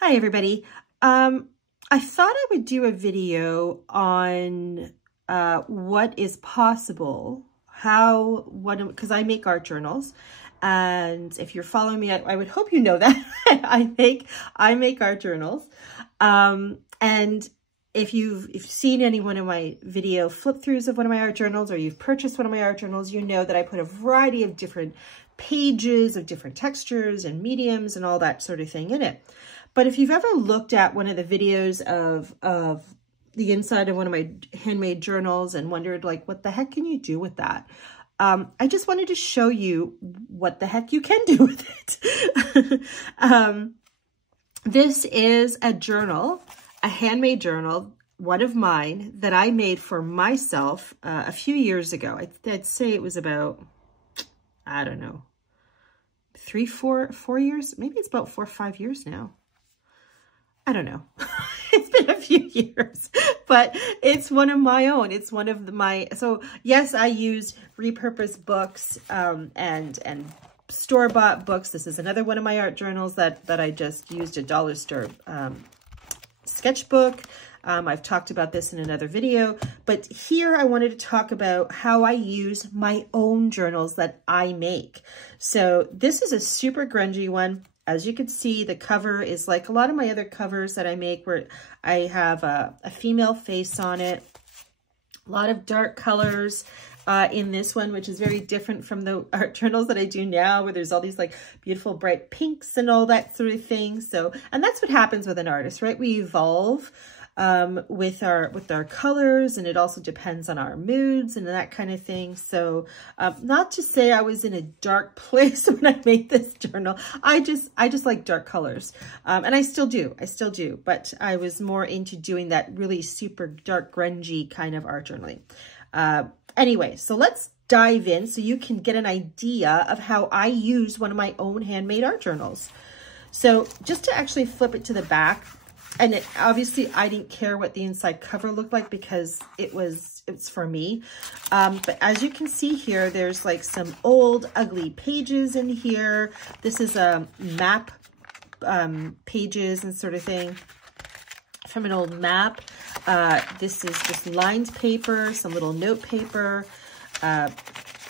Hi, everybody. I thought I would do a video on what is possible, because I make art journals. And if you're following me, I would hope you know that. I make art journals. And if you've seen any one of my video flip throughs of one of my art journals, or you've purchased one of my art journals, you know that I put a variety of different pages of different textures and mediums and all that sort of thing in it. But if you've ever looked at one of the videos of the inside of one of my handmade journals and wondered, like, what the heck can you do with that? I just wanted to show you what the heck you can do with it. This is a journal, a handmade journal, one of mine that I made for myself a few years ago. I'd say it was about, I don't know, 4 years. Maybe it's about 4 or 5 years now. I don't know. It's been a few years, but it's one of my own. It's one of so yes, I used repurposed books and store-bought books. This is another one of my art journals that I just used, a dollar store sketchbook. I've talked about this in another video, but here I wanted to talk about how I use my own journals that I make. So this is a super grungy one. As you can see, the cover is like a lot of my other covers that I make, where I have a female face on it. A lot of dark colors in this one, which is very different from the art journals that I do now, where there's all these like beautiful bright pinks and all that sort of thing. So, and that's what happens with an artist, right? We evolve with our colors, and it also depends on our moods and that kind of thing. So not to say I was in a dark place when I made this journal. I just like dark colors, and I still do, but I was more into doing that really super dark grungy kind of art journaling. Anyway, so let's dive in so you can get an idea of how I use one of my own handmade art journals. So just to actually flip it to the back, and obviously I didn't care what the inside cover looked like because it's for me. But as you can see here, there's like some old ugly pages in here. This is a map pages and sort of thing from an old map. This is just lined paper, some little note paper,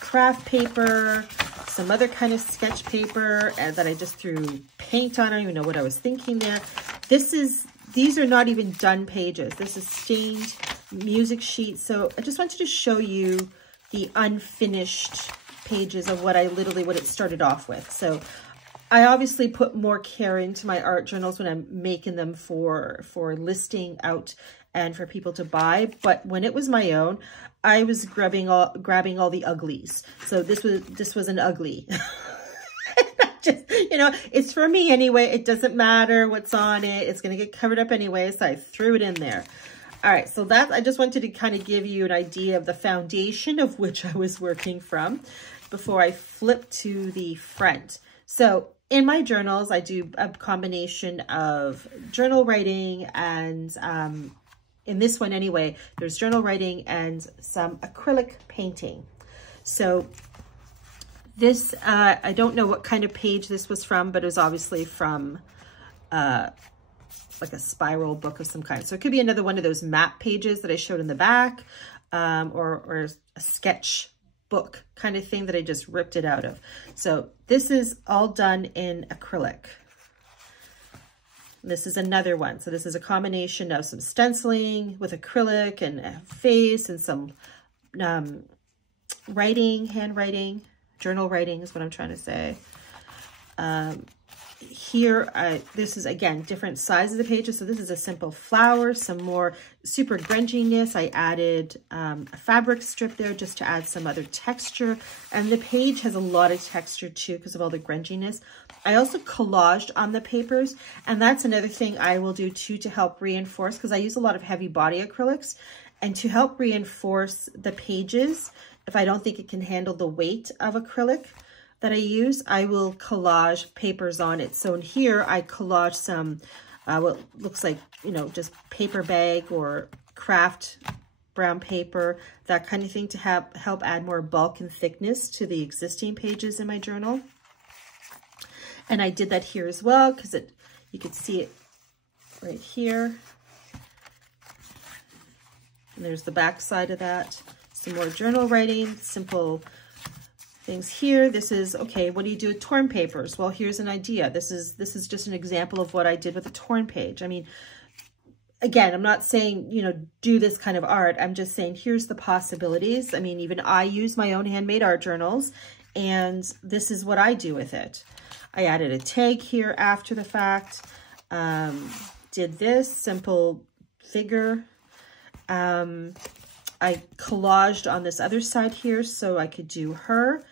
craft paper, some other kind of sketch paper that I just threw paint on. I don't even know what I was thinking there. These are not even done pages. This is stained music sheets. So I just wanted to show you the unfinished pages of what it started off with. So I obviously put more care into my art journals when I'm making them for listing out and for people to buy. But when it was my own, I was grabbing all the uglies. So this was an ugly. Just, it's for me anyway. It doesn't matter what's on it. It's going to get covered up anyway. So I threw it in there. All right. So I just wanted to kind of give you an idea of the foundation of which I was working from before I flip to the front. So in my journals, I do a combination of journal writing and, in this one anyway, there's journal writing and some acrylic painting. So this, I don't know what kind of page this was from, but it was obviously from like a spiral book of some kind. So it could be another one of those map pages that I showed in the back, or a sketch book kind of thing that I just ripped it out of. So this is all done in acrylic. This is another one. So this is a combination of some stenciling with acrylic and a face and some handwriting, journal writing is what I'm trying to say. Here, this is, again, different sizes of the pages. So this is a simple flower, some more super grunginess. I added a fabric strip there just to add some other texture. And the page has a lot of texture too because of all the grunginess. I also collaged on the papers, and that's another thing I will do too to help reinforce, because I use a lot of heavy body acrylics. And to help reinforce the pages, if I don't think it can handle the weight of acrylic that I use, I will collage papers on it. So in here, I collage some, what looks like, just paper bag or craft brown paper, that kind of thing, to help add more bulk and thickness to the existing pages in my journal. And I did that here as well, because you could see it right here. And there's the back side of that. Some more journal writing, simple things here. This is, okay, what do you do with torn papers? Well, here's an idea. This is just an example of what I did with a torn page. I mean, again, I'm not saying, you know, do this kind of art. I'm just saying, here's the possibilities. I mean, even I use my own handmade art journals, and this is what I do with it. I added a tag here after the fact. Did this simple figure. I collaged on this other side here so I could do her.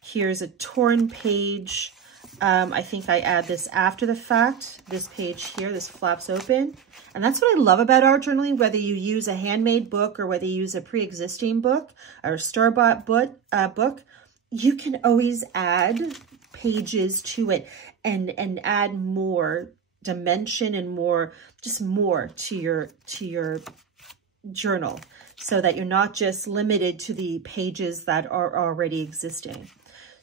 Here's a torn page. I think I add this after the fact. This page here, this flaps open. And that's what I love about art journaling, whether you use a handmade book or whether you use a pre-existing book or a store-bought book, you can always add pages to it and add more dimension and more, just more to your journal, so that you're not just limited to the pages that are already existing.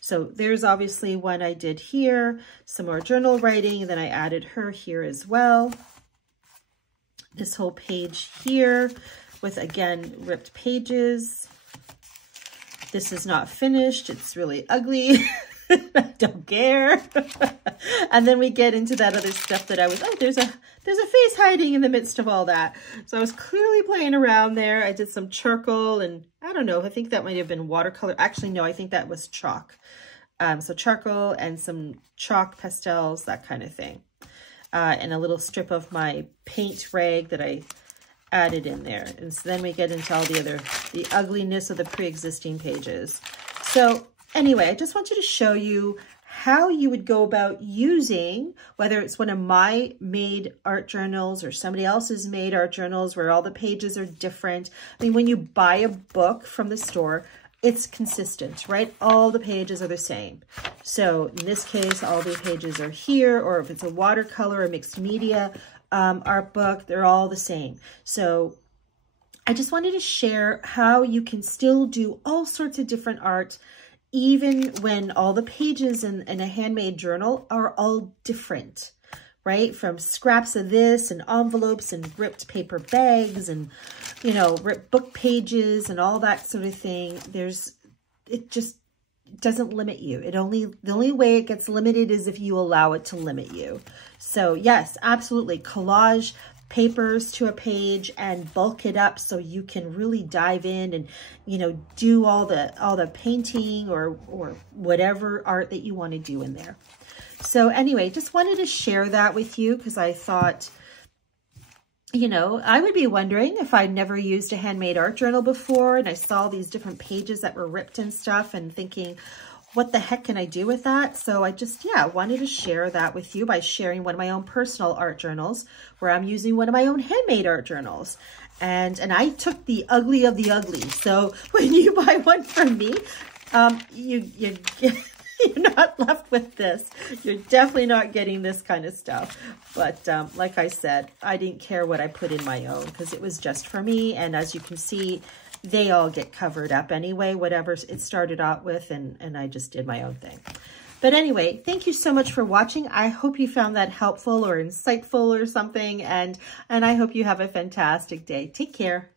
So there's obviously one I did here, some more journal writing, and then I added her here as well. This whole page here with, again, ripped pages. This is not finished. It's really ugly. I don't care. And then we get into that other stuff that I was, oh, there's a face hiding in the midst of all that. So I was clearly playing around there. I did some charcoal and I don't know, I think that might have been watercolor. Actually, no, I think that was chalk. So charcoal and some chalk pastels, that kind of thing. And a little strip of my paint rag that I added in there. And so then we get into all the ugliness of the pre-existing pages. So anyway, I just wanted to show you how you would go about using, whether it's one of my made art journals or somebody else's made art journals where all the pages are different. I mean, when you buy a book from the store, it's consistent, right? All the pages are the same. So in this case, all the pages are here, or if it's a watercolor or mixed media art book, they're all the same. So I just wanted to share how you can still do all sorts of different art, even when all the pages in a handmade journal are all different, right? From scraps of this and envelopes and ripped paper bags and, you know, ripped book pages and all that sort of thing. It just doesn't limit you. The only way it gets limited is if you allow it to limit you. So yes, absolutely. Collage papers to a page and bulk it up so you can really dive in and, you know, do all the painting or whatever art that you want to do in there. So anyway, just wanted to share that with you because I thought, you know, I would be wondering if I'd never used a handmade art journal before and I saw these different pages that were ripped and stuff and thinking, what the heck can I do with that? So I just, yeah, wanted to share that with you by sharing one of my own personal art journals where I'm using one of my own handmade art journals. And I took the ugly of the ugly. So when you buy one from me, you're not left with this. You're definitely not getting this kind of stuff. But like I said, I didn't care what I put in my own because it was just for me. And as you can see, they all get covered up anyway, whatever it started out with, and I just did my own thing. But anyway, thank you so much for watching. I hope you found that helpful or insightful or something, and I hope you have a fantastic day. Take care.